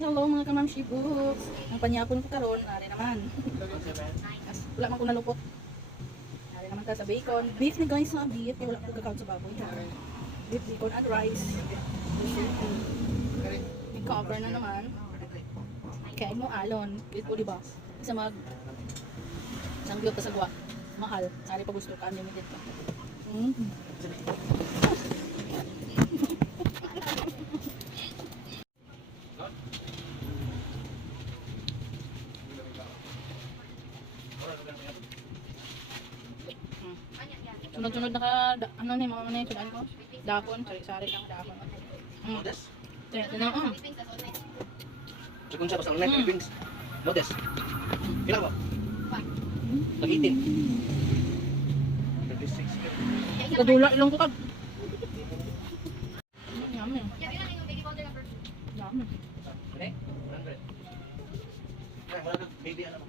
Hello mga kamamshi books. Ang panyapon ko karon, ari naman. Wala man ko nalupot. Ari naman ka sa bacon. Beef ni guys ha, beef. Kaya wala ko kakao sa baboy. Beef, bacon, and rice. May cover na naman. Kaya mo alon. Dito diba? Isa mag sangyot ka sa gwa. Mahal. Ari pa gusto ka. Unlimited ka. Sunod-sunod na ka, ano na yung mga manay, sunod ko? Dapon, sari-sari lang dapon. Ito na, Kung siya, basta online, Philippines. Modest. Kailan ba? Nag-18. 36. Kadula ilang ko kag. Yummy. Yummy. Ano? 100. Wala na, baby, ano?